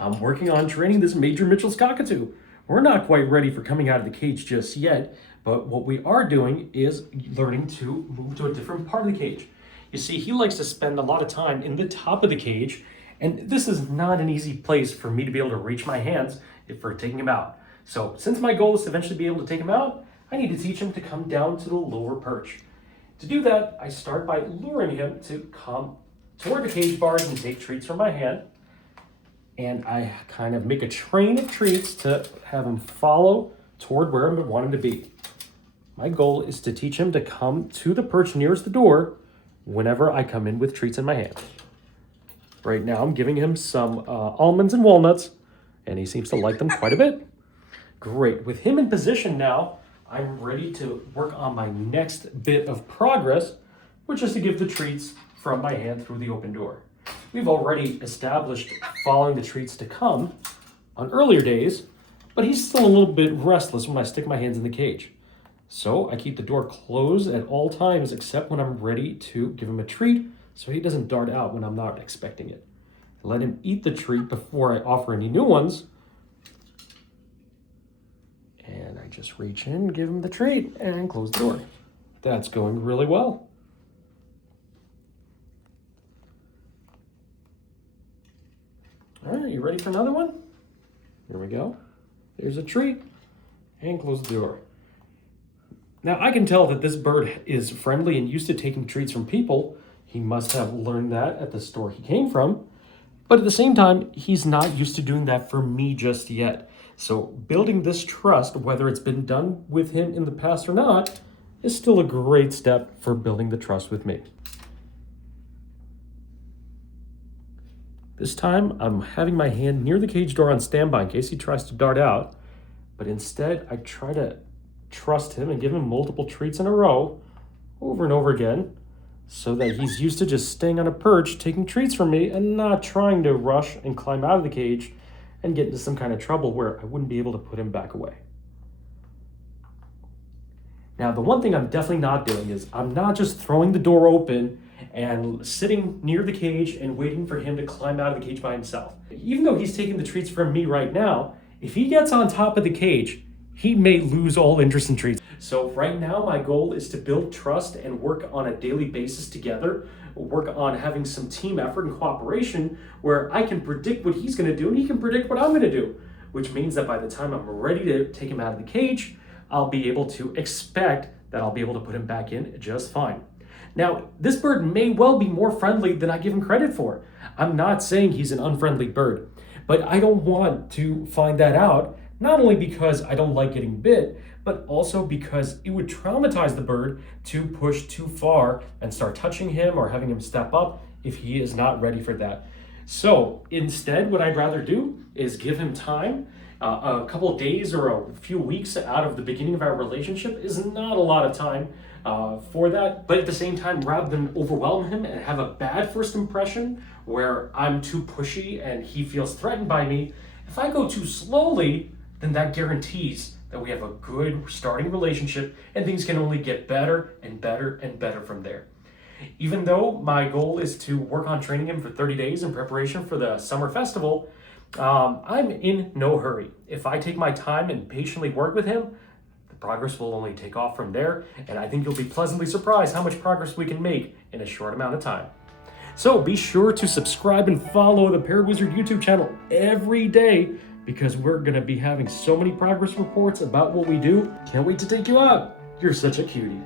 I'm working on training this Major Mitchell's Cockatoo. We're not quite ready for coming out of the cage just yet, but what we are doing is learning to move to a different part of the cage. You see, he likes to spend a lot of time in the top of the cage, and this is not an easy place for me to be able to reach my hands for taking him out. So since my goal is to eventually be able to take him out, I need to teach him to come down to the lower perch. To do that, I start by luring him to come toward the cage bars and take treats from my hand. And I kind of make a train of treats to have him follow toward where I want him to be. My goal is to teach him to come to the perch nearest the door whenever I come in with treats in my hand. Right now, I'm giving him some almonds and walnuts, and he seems to like them quite a bit. Great. With him in position now, I'm ready to work on my next bit of progress, which is to give the treats from my hand through the open door. We've already established following the treats to come on earlier days, but he's still a little bit restless when I stick my hands in the cage. So I keep the door closed at all times except when I'm ready to give him a treat so he doesn't dart out when I'm not expecting it. Let him eat the treat before I offer any new ones. And I just reach in, give him the treat, and close the door. That's going really well. All right, you ready for another one? Here we go. There's a treat, and close the door. Now, I can tell that this bird is friendly and used to taking treats from people. He must have learned that at the store he came from. But at the same time, he's not used to doing that for me just yet. So building this trust, whether it's been done with him in the past or not, is still a great step for building the trust with me. This time, I'm having my hand near the cage door on standby in case he tries to dart out. But instead, I try to trust him and give him multiple treats in a row over and over again so that he's used to just staying on a perch, taking treats from me and not trying to rush and climb out of the cage and get into some kind of trouble where I wouldn't be able to put him back away. Now, the one thing I'm definitely not doing is I'm not just throwing the door open and sitting near the cage and waiting for him to climb out of the cage by himself. Even though he's taking the treats from me right now, if he gets on top of the cage, he may lose all interest in treats. So right now, my goal is to build trust and work on a daily basis together, work on having some team effort and cooperation where I can predict what he's gonna do and he can predict what I'm gonna do, which means that by the time I'm ready to take him out of the cage, I'll be able to expect that I'll be able to put him back in just fine. Now, this bird may well be more friendly than I give him credit for. I'm not saying he's an unfriendly bird, but I don't want to find that out, not only because I don't like getting bit, but also because it would traumatize the bird to push too far and start touching him or having him step up if he is not ready for that. So instead, what I'd rather do is give him time. A couple of days or a few weeks out of the beginning of our relationship is not a lot of time for that. But at the same time, rather than overwhelm him and have a bad first impression where I'm too pushy and he feels threatened by me, if I go too slowly, then that guarantees that we have a good starting relationship and things can only get better and better and better from there. Even though my goal is to work on training him for 30 days in preparation for the summer festival, I'm in no hurry. If I take my time and patiently work with him, the progress will only take off from there, and I think you'll be pleasantly surprised how much progress we can make in a short amount of time. So be sure to subscribe and follow the Parrot Wizard YouTube channel every day because we're going to be having so many progress reports about what we do. Can't wait to take you out. You're such a cutie.